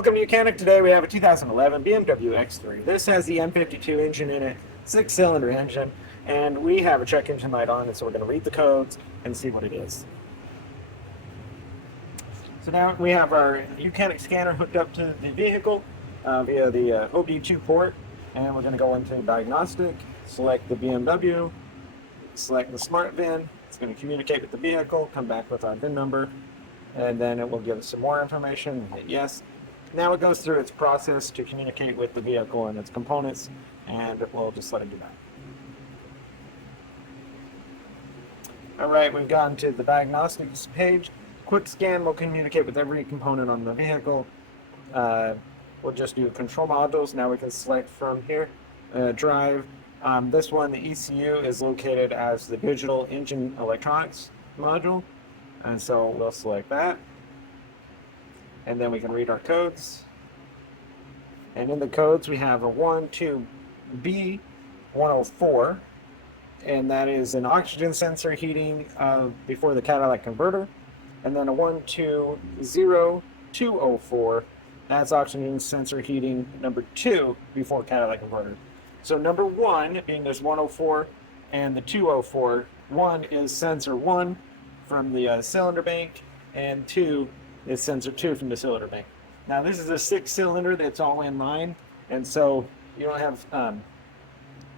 Welcome to Mechanic. Today we have a 2011 BMW X3. This has the M52 engine in it, 6-cylinder engine, and we have a check engine light on it, so we're going to read the codes and see what it is. So now we have our Mechanic scanner hooked up to the vehicle via the OB2 port, and we're going to go into diagnostic, select the BMW, select the smart VIN. It's going to communicate with the vehicle, come back with our VIN number, and then it will give us some more information. Hit yes. Now it goes through its process to communicate with the vehicle and its components, and we'll just let it do that. All right, we've gotten to the diagnostics page. Quick scan will communicate with every component on the vehicle. We'll just do control modules. Now we can select from here, drive. This one, the ECU, is located as the digital engine electronics module, and so we'll select that. And then we can read our codes. And in the codes we have a 12B104, and that is an oxygen sensor heating before the catalytic converter. And then a 120204, that's oxygen sensor heating number 2 before catalytic converter. So number 1 being this 104 and the 204, 1 is sensor 1 from the cylinder bank, and 2 is sensor 2 from the cylinder bank. Now this is a 6-cylinder that's all in line, and so you don't have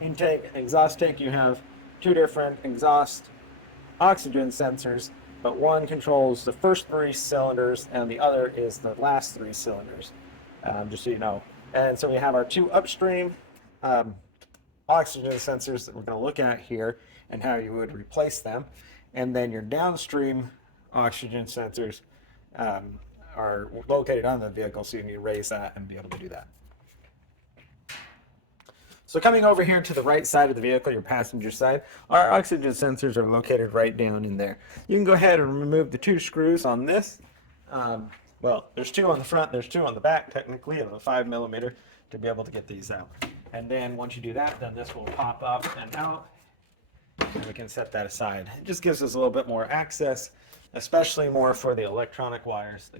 intake and exhaust tank. You have 2 different exhaust oxygen sensors, but one controls the first 3 cylinders and the other is the last 3 cylinders, just so you know. And so we have our 2 upstream oxygen sensors that we're going to look at here and how you would replace them, and then your downstream oxygen sensors are located on the vehicle, so you need to raise that and be able to do that. So coming over here to the right side of the vehicle, your passenger side, our oxygen sensors are located right down in there. You can go ahead and remove the 2 screws on this. Well, there's 2 on the front, there's 2 on the back, technically, of a 5mm to be able to get these out. And then once you do that, then this will pop up and out, and we can set that aside. It just gives us a little bit more access, especially more for the electronic wires.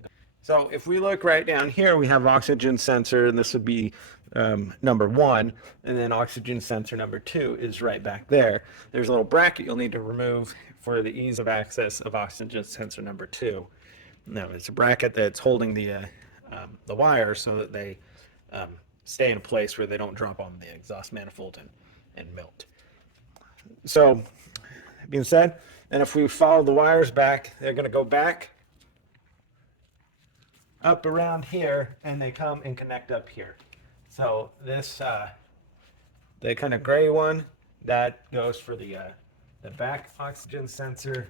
So if we look right down here, we have oxygen sensor, and this would be number 1, and then oxygen sensor number 2 is right back there. There's a little bracket you'll need to remove for the ease of access of oxygen sensor number 2. Now it's a bracket that's holding the wires so that they stay in a place where they don't drop on the exhaust manifold and melt. So, that being said, and if we follow the wires back, they're going to go back up around here, and they come and connect up here. So this, the kind of gray one, that goes for the back oxygen sensor,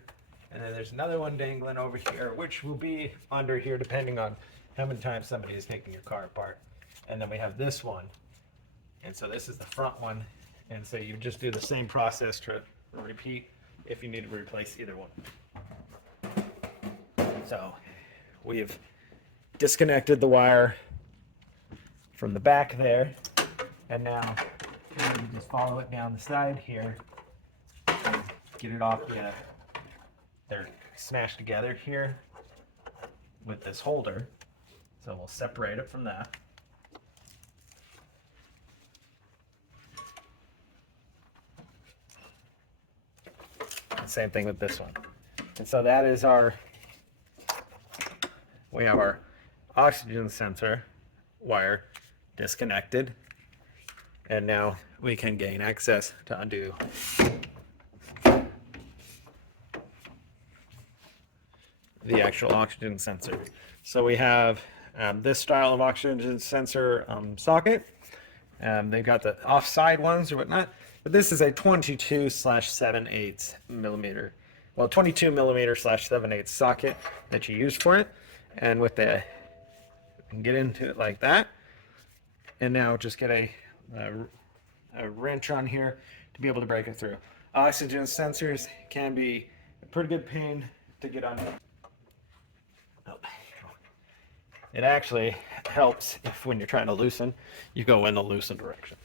and then there's another one dangling over here, which will be under here depending on how many times somebody is taking your car apart. And then we have this one, and so this is the front one, and so you just do the same process to repeat if you need to replace either one. So we've disconnected the wire from the back there, and now you just follow it down the side here, get it off. They're smashed together here with this holder, so we'll separate it from that. Same thing with this one. And so that is we have our oxygen sensor wire disconnected, and now we can gain access to undo the actual oxygen sensor. So we have this style of oxygen sensor socket. They've got the offside ones or whatnot, but this is a 22/7/8 millimeter, well, 22mm/7/8 socket that you use for it. And with the, you can get into it like that, and now just get a wrench on here to be able to break it through. Oxygen sensors can be a pretty good pain to get on. It actually helps if when you're trying to loosen, you go in the loosen direction,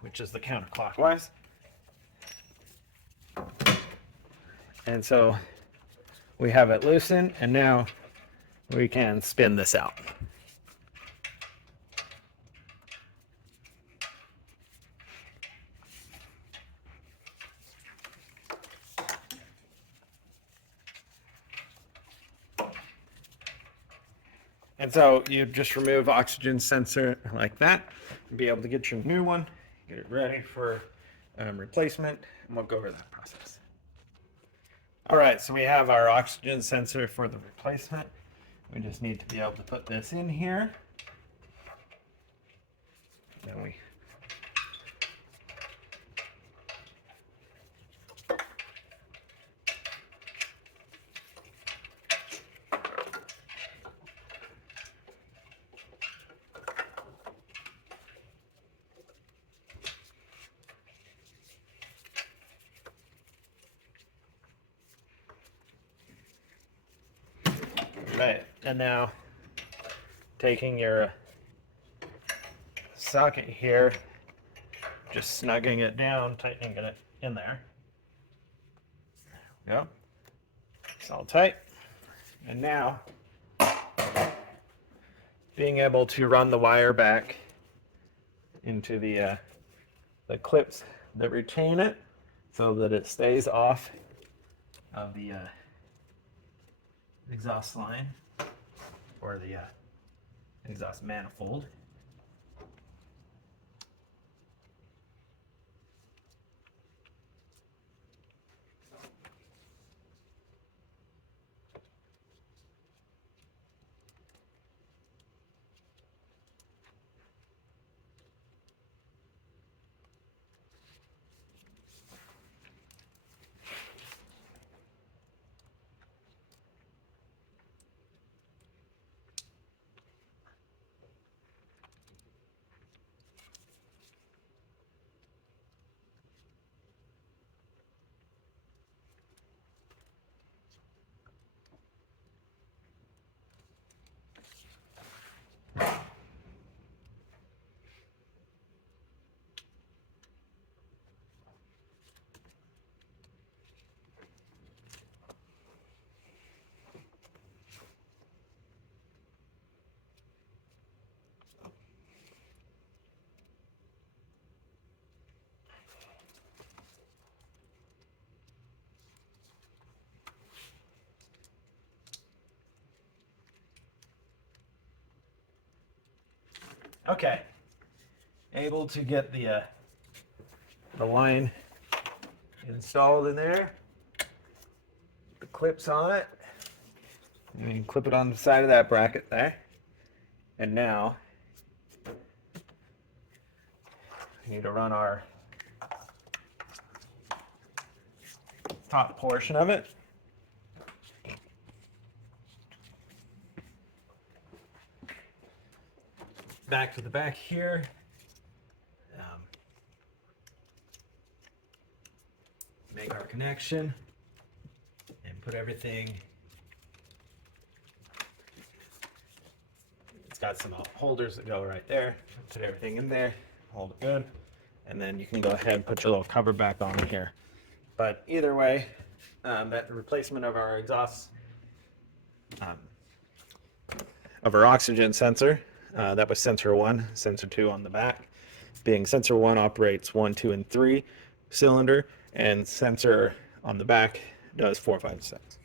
which is the counterclockwise. And so we have it loosened, and now we can spin this out. And so you just remove oxygen sensor like that and be able to get your new one, get it ready for replacement, and we'll go over that process. All right, so we have our oxygen sensor for the replacement. We just need to be able to put this in here. Then we Right, and now taking your socket here, just snugging it down, tightening it in there. There we go. It's all tight. And now, being able to run the wire back into the clips that retain it so that it stays off of the exhaust line or the exhaust manifold. Okay, able to get the line installed in there. The clips on it. You can clip it on the side of that bracket there. And now we need to run our top portion of it. Back to the back here. Make our connection and put everything. It's got some holders that go right there. Put everything in there, hold it good, and then you can go ahead and put your little cover back on here. But either way, that replacement of our exhaust, of our oxygen sensor, that was sensor 1, sensor 2 on the back. Being sensor 1 operates 1, 2, and 3 cylinder, and sensor on the back does 4, 5, 6.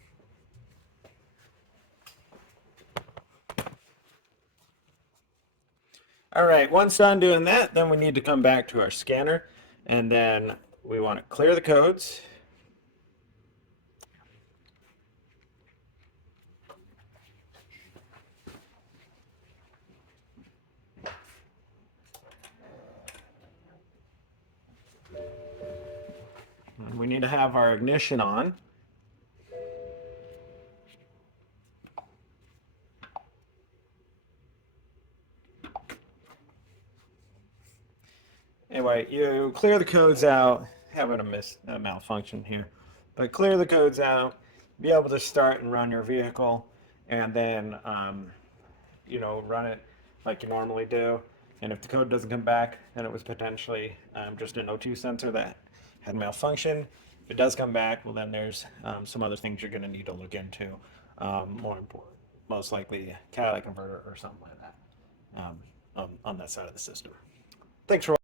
All right, once done doing that, then we need to come back to our scanner, and then we want to clear the codes. And we need to have our ignition on. Anyway, you clear the codes out, having a malfunction here, but clear the codes out, be able to start and run your vehicle, and then, run it like you normally do. And if the code doesn't come back, then it was potentially just an O2 sensor that had malfunction. If it does come back, well, then there's some other things you're going to need to look into. More important, most likely a catalytic converter or something like that on that side of the system. Thanks for watching.